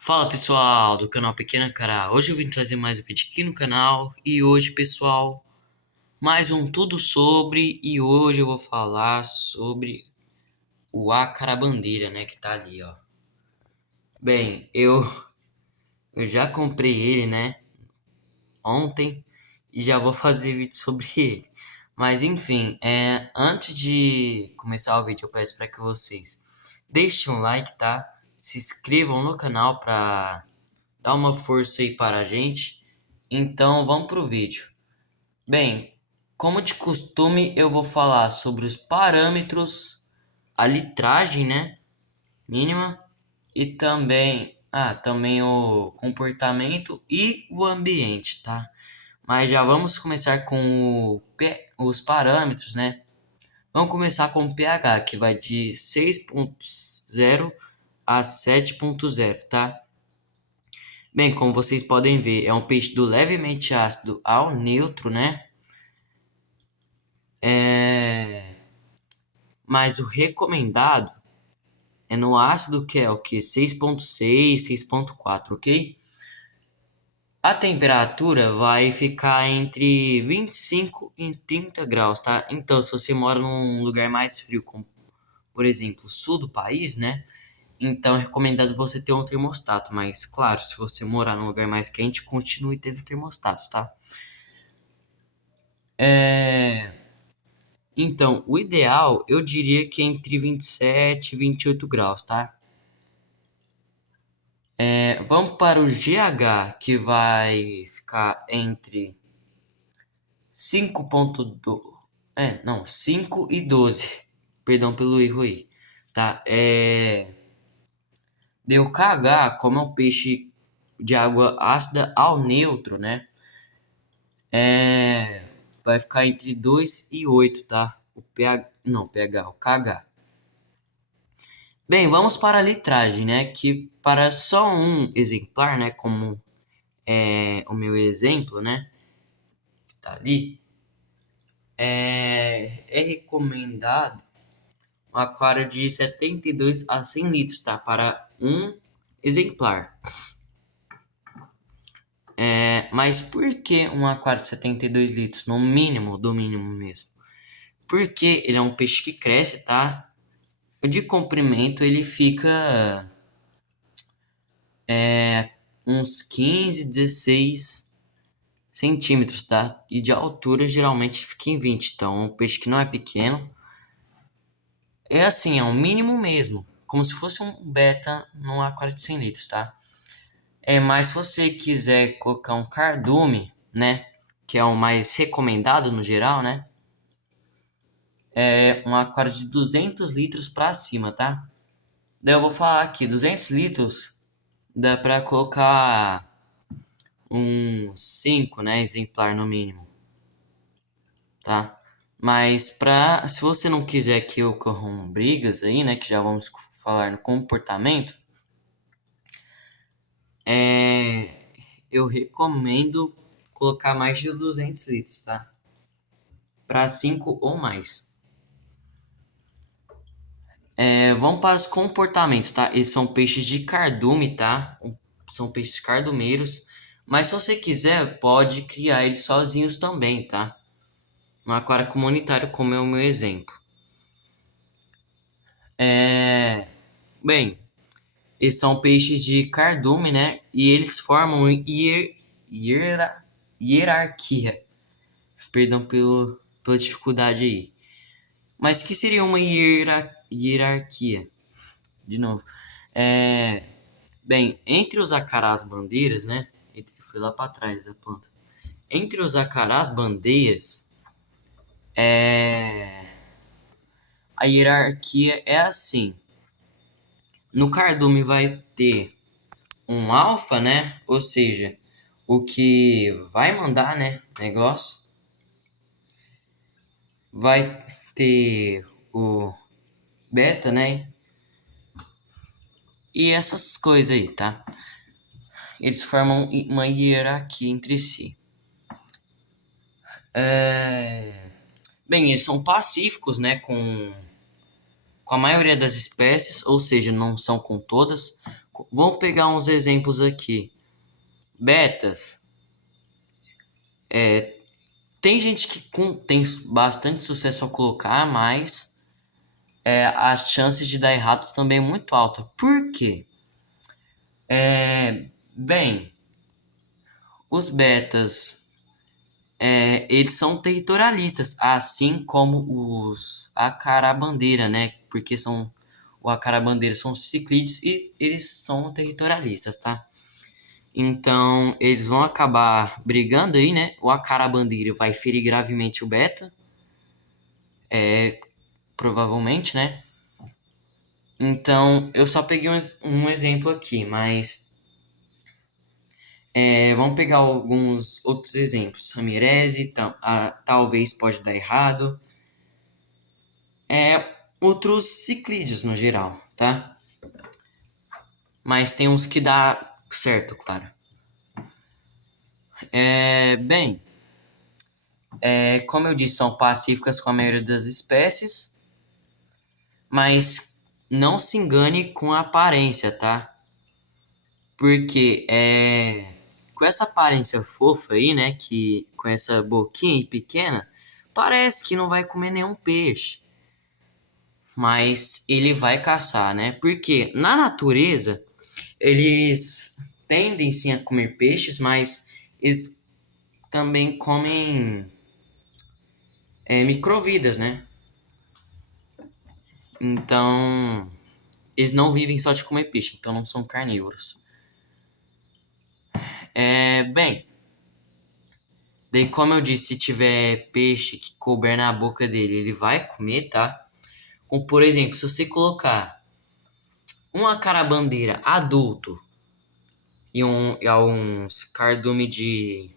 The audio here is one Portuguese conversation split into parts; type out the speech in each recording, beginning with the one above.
Fala pessoal do canal Pequena Cará, hoje eu vim trazer mais um vídeo aqui no canal e hoje pessoal, mais um tudo sobre e hoje eu vou falar sobre o Acarabandeira, né, que tá ali, ó. Bem, eu já comprei ele, né, ontem e já vou fazer vídeo sobre ele. Mas enfim, antes de começar o vídeo eu peço para que vocês deixem um like, tá? Se inscrevam no canal para dá uma força aí para a gente. Então vamos pro vídeo. Bem, como de costume, eu vou falar sobre os parâmetros, a litragem, né, mínima e também o comportamento e o ambiente, tá? Mas já vamos começar com os parâmetros, né? Vamos começar com o pH, que vai de 6.0 a 7.0, tá? Bem, como vocês podem ver, é um peixe do levemente ácido ao neutro, né? Mas o recomendado é no ácido, que é o que? 6.6, 6.4, ok? A temperatura vai ficar entre 25 e 30 graus, tá? Então, se você mora num lugar mais frio, como por exemplo, o sul do país, né? Então é recomendado você ter um termostato, mas claro, se você morar num lugar mais quente, continue tendo termostato, tá? É... Então, o ideal eu diria que é entre 27 e 28 graus, tá? Vamos para o GH, que vai ficar entre 5.2, não, 5 e 12. Perdão pelo erro aí, tá? Deu KH, como é um peixe de água ácida ao neutro, né? Vai ficar entre 2 e 8, tá? O pH, não, pH, o KH. Bem, vamos para a litragem, né? Que para só um exemplar, né? Como é o meu exemplo, né? Que tá ali, é recomendado um aquário de 72 a 100 litros, tá? Para um exemplar. Mas por que um aquário de 72 litros? No mínimo, do mínimo mesmo. Porque ele é um peixe que cresce, tá? De comprimento ele fica uns 15, 16 centímetros, tá? E de altura geralmente fica em 20. Então, um peixe que não é pequeno. É assim, é o mínimo mesmo. Como se fosse um beta num aquário de 100 litros, tá? Mas se você quiser colocar um cardume, né? Que é o mais recomendado no geral, né? É um aquário de 200 litros pra cima, tá? Daí eu vou falar aqui, 200 litros dá pra colocar uns 5, né? Exemplar no mínimo, tá? Mas se você não quiser que ocorram brigas aí, né? Que já vamos falar no comportamento, eu recomendo colocar mais de 200 litros, tá? Para 5 ou mais. Vamos para os comportamentos, tá? Eles são peixes de cardume, tá? São peixes cardumeiros. Mas se você quiser, pode criar eles sozinhos também, tá? No aquário comunitário, como é o meu exemplo. Bem, eles são peixes de cardume, né? E eles formam hierarquia. Perdão pela dificuldade aí. Mas que seria uma hierarquia? De novo. É, Bem, entre os acarás bandeiras, né? Foi lá para trás da planta. Entre os acarás bandeiras, a hierarquia é assim. No cardume vai ter um alfa, né? Ou seja, o que vai mandar, né? Negócio. Vai ter o beta, né? E essas coisas aí, tá? Eles formam uma hierarquia entre si. Bem, eles são pacíficos, né? Com a maioria das espécies, ou seja, não são com todas, Vamos pegar uns exemplos aqui. Betas. Tem gente que tem bastante sucesso ao colocar, mas as chances de dar errado também é muito alta. Por quê? Bem, os betas, eles são territorialistas, assim como os acarabandeira, né? Porque o acarabandeira são ciclídeos e eles são territorialistas, tá? Então, eles vão acabar brigando aí, né? O acarabandeira vai ferir gravemente o beta, provavelmente, né? Então, eu só peguei um exemplo aqui, mas vamos pegar alguns outros exemplos. Ramirez, talvez pode dar errado. Outros ciclídeos no geral, tá? Mas tem uns que dá certo, claro. Bem, como eu disse, são pacíficas com a maioria das espécies, mas não se engane com a aparência, tá? Porque com essa aparência fofa aí, né, que com essa boquinha pequena, parece que não vai comer nenhum peixe. Mas ele vai caçar, né? Porque na natureza eles tendem sim a comer peixes, mas eles também comem microvidas, né? Então eles não vivem só de comer peixe, então não são carnívoros. Bem, daí como eu disse, se tiver peixe que couber na boca dele, ele vai comer, tá? Como por exemplo, se você colocar uma carabandeira adulto e uns cardume de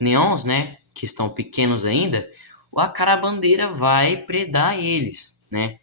neons, né, que estão pequenos ainda, a carabandeira vai predar eles, né?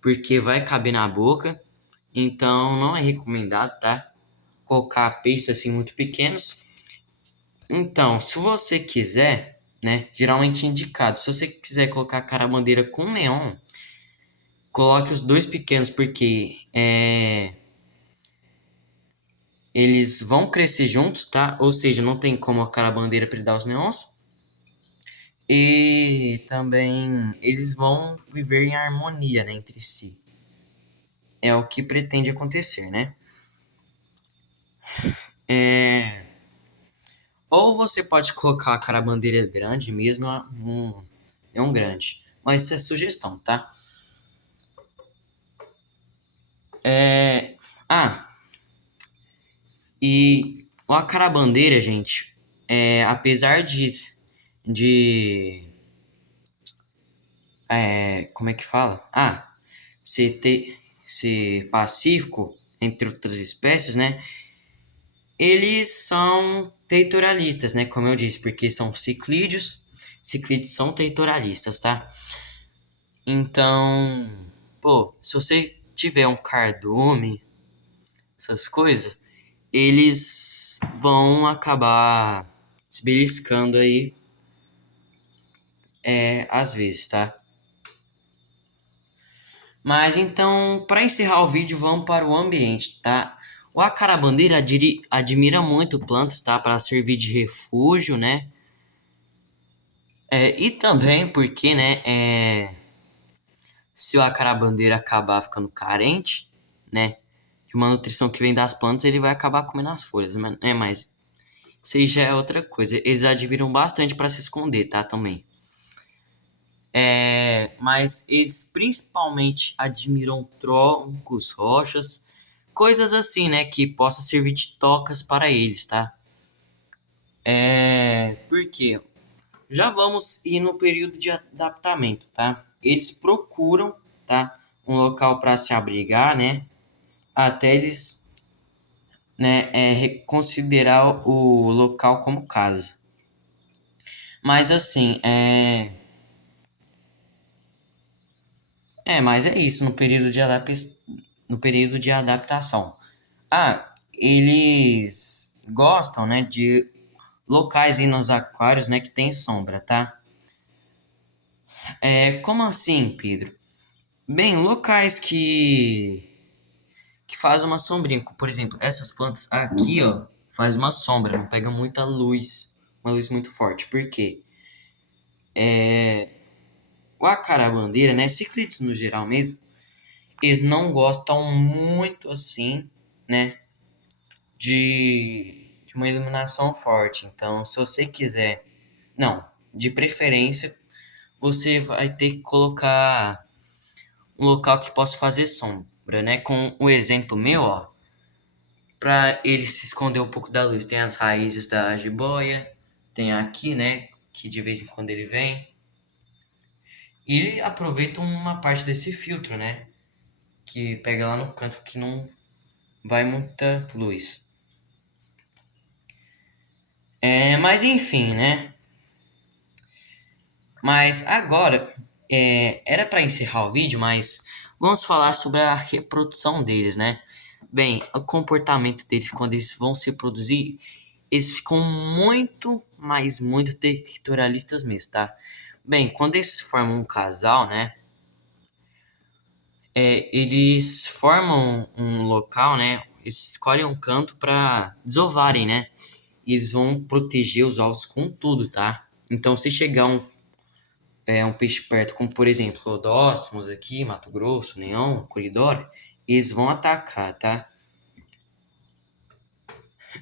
Porque vai caber na boca, então não é recomendado, tá? Colocar peixes assim muito pequenos. Então, se você quiser, né, geralmente indicado, se você quiser colocar a carabandeira com neon, coloque os dois pequenos, porque eles vão crescer juntos, tá? Ou seja, não tem como a carabandeira predar os neons. E também eles vão viver em harmonia, né, entre si. É o que pretende acontecer, né? Ou você pode colocar a carabandeira grande mesmo, é um grande. Mas isso é sugestão, tá? É... Ah, e a carabandeira, gente, apesar de como é que fala? Ser pacífico entre outras espécies, né? Eles são territorialistas, né? Como eu disse, porque são ciclídeos. Ciclídeos são territorialistas, tá? Então, pô, se você tiver um cardume, essas coisas, eles vão acabar se beliscando aí, às vezes, tá? Mas então, para encerrar o vídeo, vamos para o ambiente, tá? O acarabandeira admira muito plantas, tá? Para servir de refúgio, né? E também porque, né? Se o acarabandeira acabar ficando carente, né? De uma nutrição que vem das plantas, ele vai acabar comendo as folhas, mas isso aí já é outra coisa. Eles admiram bastante para se esconder, tá? Também. Mas eles principalmente admiram troncos, rochas, coisas assim, né, que possa servir de tocas para eles, tá? Por quê? Já vamos ir no período de adaptamento, tá? Eles procuram, tá, um local para se abrigar, né, até eles, né, considerar o local como casa. Mas assim, mas é isso no período de adaptação. Eles gostam, né, de locais aí nos aquários, né, que tem sombra, tá? Como assim, Pedro? Bem, locais que que faz uma sombrinha. Por exemplo, essas plantas aqui, ó, faz uma sombra, não pega muita luz, uma luz muito forte. Por quê? O acarabandeira, né, ciclides no geral mesmo, eles não gostam muito assim, né, de uma iluminação forte. Então, se você quiser, não, de preferência, você vai ter que colocar um local que possa fazer sombra, né? Com o exemplo meu, ó, para ele se esconder um pouco da luz. Tem as raízes da jiboia, tem aqui, né, que de vez em quando ele vem. E ele aproveita uma parte desse filtro, né, que pega lá no canto que não vai muita luz. Mas enfim, né? Mas agora, era para encerrar o vídeo, mas vamos falar sobre a reprodução deles, né? Bem, o comportamento deles quando eles vão se reproduzir, eles ficam muito, mas muito territorialistas mesmo, tá? Bem, quando eles formam um casal, né? Eles formam um local, né? Eles escolhem um canto para desovarem, né? E eles vão proteger os ovos com tudo, tá? Então, se chegar um peixe perto, como por exemplo, Odóstimos aqui, Mato Grosso, Neon, Coridoro, eles vão atacar, tá?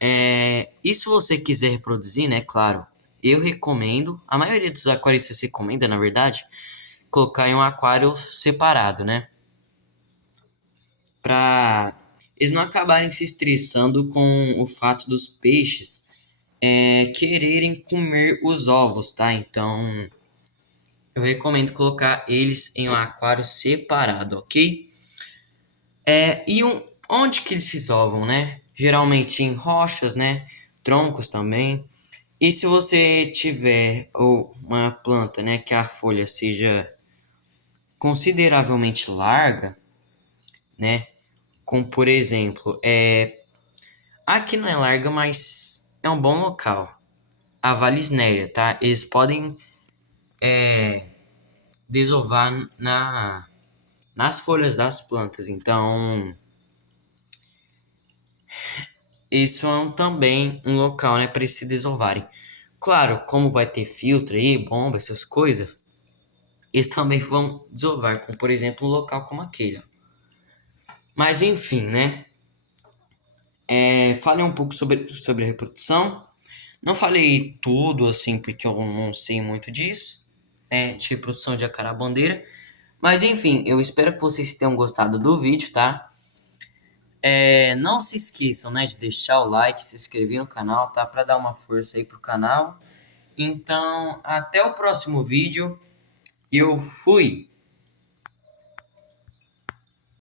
E se você quiser reproduzir, né, claro, eu recomendo, a maioria dos aquaristas recomenda, na verdade, colocar em um aquário separado, né? Pra eles não acabarem se estressando com o fato dos peixes quererem comer os ovos, tá? Então, eu recomendo colocar eles em um aquário separado, ok? Onde que eles se isolam, né? Geralmente em rochas, né? Troncos também. E se você tiver uma planta, né, que a folha seja consideravelmente larga, né? Como por exemplo, aqui não é larga, mas é um bom local. A Valisneria, tá? Eles podem desovar nas folhas das plantas. Então, eles são também um local, né, para eles se desovarem. Claro, como vai ter filtro aí, bomba, essas coisas, eles também vão desovar, como por exemplo um local como aquele. Mas enfim, né? Falei um pouco sobre a reprodução. Não falei tudo assim, porque eu não sei muito disso, de reprodução de acarabandeira. Mas enfim, eu espero que vocês tenham gostado do vídeo, tá? Não se esqueçam, né, de deixar o like, se inscrever no canal, tá? Para dar uma força aí pro canal. Então, até o próximo vídeo. Eu fui!